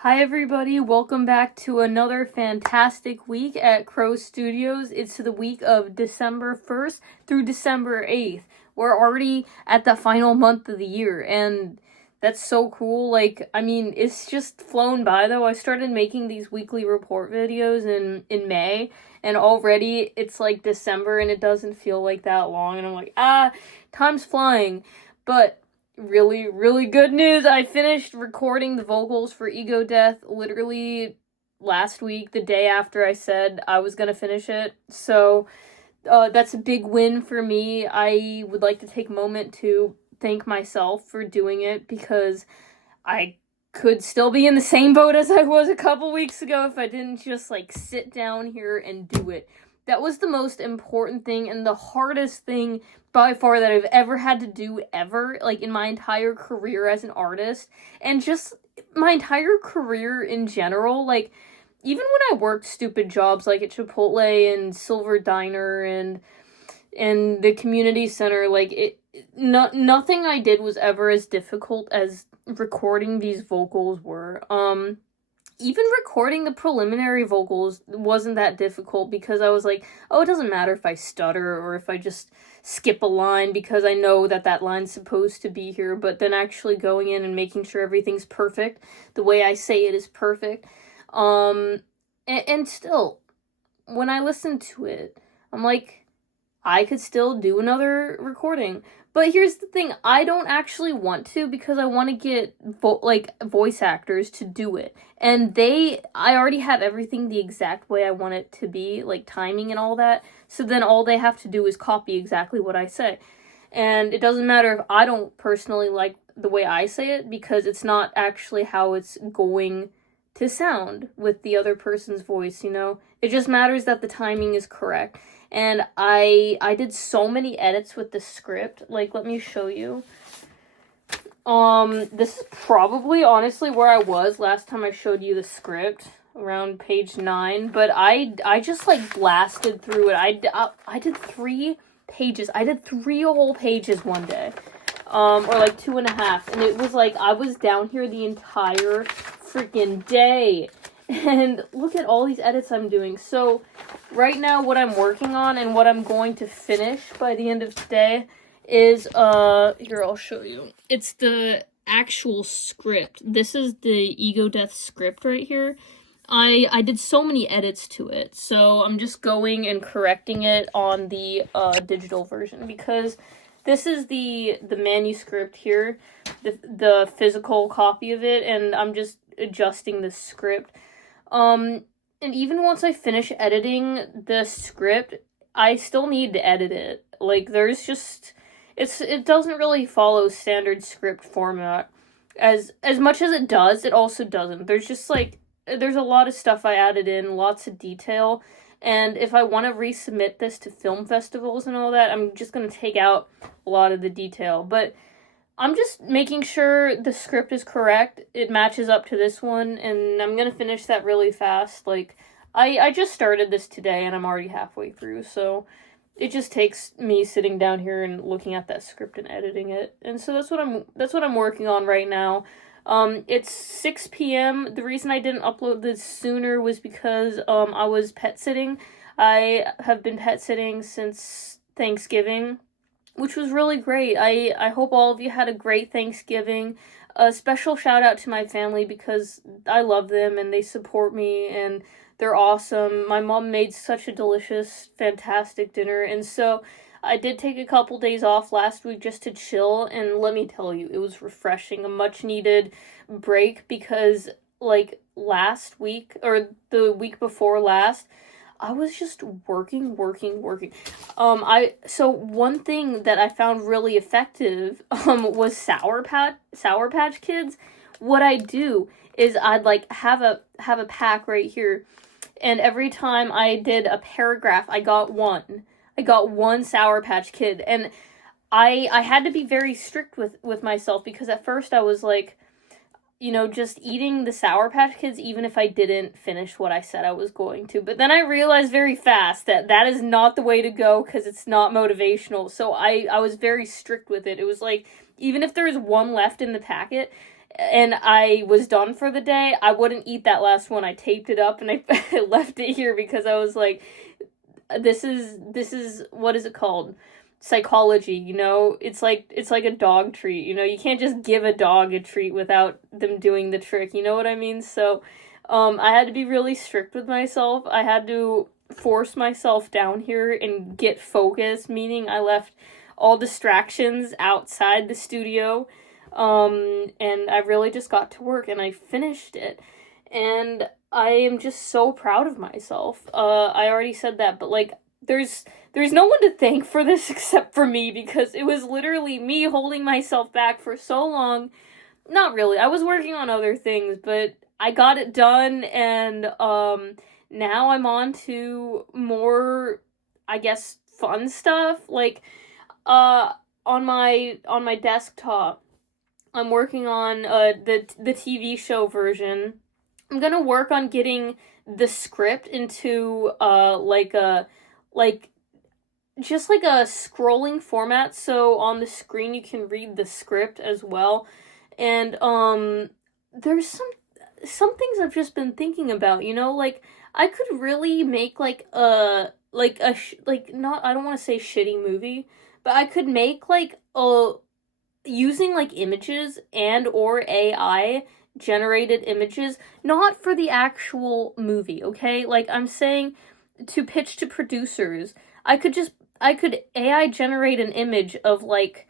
Hi everybody, welcome back to another fantastic week at Crow Studios. It's the week of December 1st through December 8th. We're already at the final month of the year, and that's so cool. It's just flown by though. I started making these weekly report videos in May, and already it's like December and it doesn't feel like that long, and I'm like, time's flying. But really, really good news. I finished recording the vocals for Ego Death literally last week, the day after I said I was gonna finish it. So, that's a big win for me. I would like to take a moment to thank myself for doing it because I could still be in the same boat as I was a couple weeks ago if I didn't just sit down here and do it. That was the most important thing and the hardest thing by far that I've ever had to do ever, in my entire career as an artist, and just my entire career in general. Even when I worked stupid jobs at Chipotle and Silver Diner and the community center, nothing I did was ever as difficult as recording these vocals were. Even recording the preliminary vocals wasn't that difficult because I was like, oh, it doesn't matter if I stutter or if I just skip a line because I know that line's supposed to be here, but then actually going in and making sure everything's perfect, the way I say it is perfect. And still, when I listen to it, I'm like, I could still do another recording. But here's the thing, I don't actually want to because I want to get voice actors to do it. And I already have everything the exact way I want it to be, timing and all that. So then all they have to do is copy exactly what I say. And it doesn't matter if I don't personally like the way I say it because it's not actually how it's going to sound with the other person's voice, you know? It just matters that the timing is correct. And I did so many edits with the script. Let me show you. This is probably honestly where I was last time I showed you the script, around page 9, but I just blasted through it. I did 3 pages. I did 3 whole pages one day. Or 2.5, and it was I was down here the entire freaking day. And look at all these edits I'm doing. So right now what I'm working on and what I'm going to finish by the end of today is here, I'll show you. It's the actual script. This is the Ego Death script right here. I did so many edits to it, so I'm just going and correcting it on the digital version because this is the manuscript here, the physical copy of it, and I'm just adjusting the script. And even once I finish editing the script, I still need to edit it. There's just, it doesn't really follow standard script format. As much as it does, it also doesn't. There's just there's a lot of stuff I added in, lots of detail, and if I want to resubmit this to film festivals and all that, I'm just going to take out a lot of the detail. But I'm just making sure the script is correct, it matches up to this one, and I'm gonna finish that really fast. I just started this today, and I'm already halfway through, so it just takes me sitting down here and looking at that script and editing it. And so that's what I'm working on right now. It's 6 p.m. The reason I didn't upload this sooner was because, I was pet sitting. I have been pet sitting since Thanksgiving, which was really great. I hope all of you had a great Thanksgiving. A special shout out to my family because I love them and they support me and they're awesome. My mom made such a delicious, fantastic dinner, and so I did take a couple days off last week just to chill, and let me tell you, it was refreshing, a much needed break because last week, or the week before last, I was just working. So one thing that I found really effective, was Sour Patch Kids. What I do is I'd have a pack right here, and every time I did a paragraph, I got one Sour Patch Kid, and I had to be very strict with myself because at first I was just eating the Sour Patch Kids even if I didn't finish what I said I was going to. But then I realized very fast that is not the way to go because it's not motivational. So I was very strict with it. It was even if there was one left in the packet, and I was done for the day, I wouldn't eat that last one. I taped it up and I left it here because I was like, this is what is it called? Psychology, you know? It's like a dog treat, you know? You can't just give a dog a treat without them doing the trick, you know what I mean? So, I had to be really strict with myself. I had to force myself down here and get focused, meaning I left all distractions outside the studio, and I really just got to work and I finished it. And I am just so proud of myself. I already said that, but like, there's no one to thank for this except for me, because it was literally me holding myself back for so long. Not really. I was working on other things, but I got it done, and now I'm on to more, I guess, fun stuff. Like, on my desktop, I'm working on the TV show version. I'm gonna work on getting the script into just like a scrolling format, so on the screen you can read the script as well. And there's some things I've just been thinking about, you know, like I could really make like not, I don't want to say shitty movie, but I could make like a using like images and or AI generated images, not for the actual movie, okay? Like, I'm saying to pitch to producers, I could AI generate an image of, like,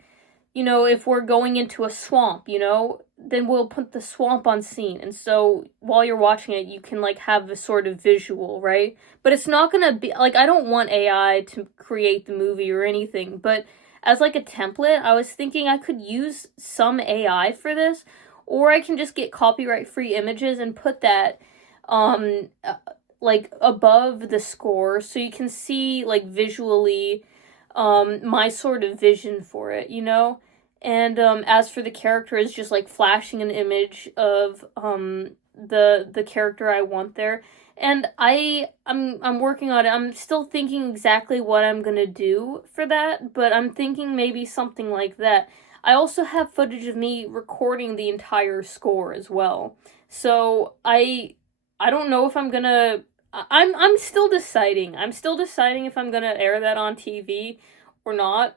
you know, if we're going into a swamp, you know, then we'll put the swamp on scene, and so while you're watching it, you can, like, have a sort of visual, right? But it's not gonna be, like, I don't want AI to create the movie or anything, but as, like, a template, I was thinking I could use some AI for this, or I can just get copyright-free images and put that, like, above the score, so you can see, like, visually, my sort of vision for it, you know? And, as for the character, it's just, like, flashing an image of, the character I want there. And I'm working on it. I'm still thinking exactly what I'm gonna do for that, but I'm thinking maybe something like that. I also have footage of me recording the entire score as well. So I don't know if I'm gonna, I'm still deciding. I'm still deciding if I'm gonna air that on TV or not.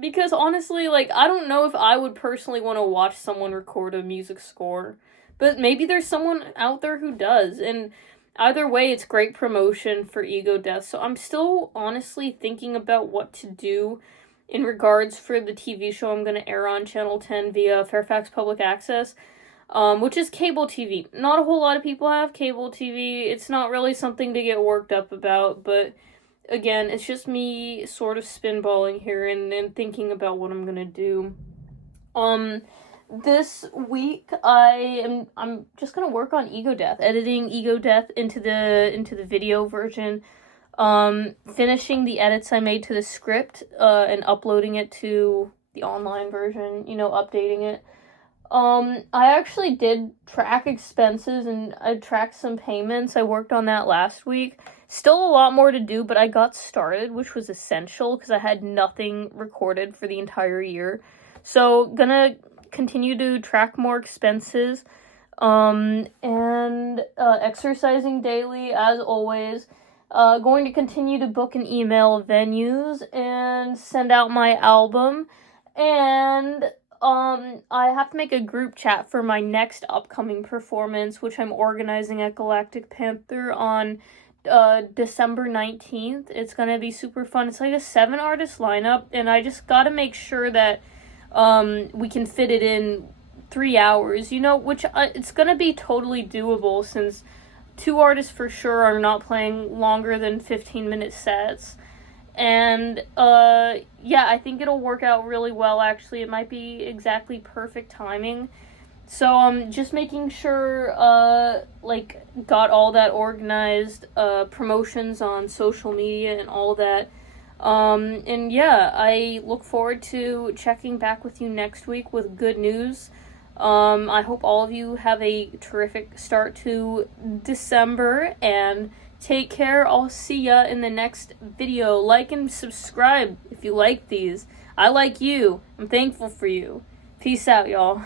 Because honestly, like, I don't know if I would personally want to watch someone record a music score. But maybe there's someone out there who does. And either way, it's great promotion for Ego Death. So I'm still honestly thinking about what to do in regards for the TV show I'm going to air on Channel 10 via Fairfax Public Access, which is cable TV. Not a whole lot of people have cable TV. It's not really something to get worked up about, but again, it's just me sort of spinballing here and thinking about what I'm going to do. This week I'm just going to work on Ego Death, editing Ego Death into the video version. Finishing the edits I made to the script, and uploading it to the online version, you know, updating it. I actually did track expenses, and I tracked some payments. I worked on that last week. Still a lot more to do, but I got started, which was essential, because I had nothing recorded for the entire year. So, gonna continue to track more expenses, and exercising daily, as always. Going to continue to book and email venues and send out my album. And, I have to make a group chat for my next upcoming performance, which I'm organizing at Galactic Panther on, December 19th. It's gonna be super fun. It's like a 7-artist lineup, and I just gotta make sure that, we can fit it in 3 hours, you know, which, it's gonna be totally doable, since 2 artists for sure are not playing longer than 15-minute sets. And, yeah, I think it'll work out really well, actually. It might be exactly perfect timing. So, just making sure, like, got all that organized, promotions on social media and all that. And yeah, I look forward to checking back with you next week with good news. I hope all of you have a terrific start to December, and take care. I'll see ya in the next video. Like and subscribe if you like these. I like you. I'm thankful for you. Peace out, y'all.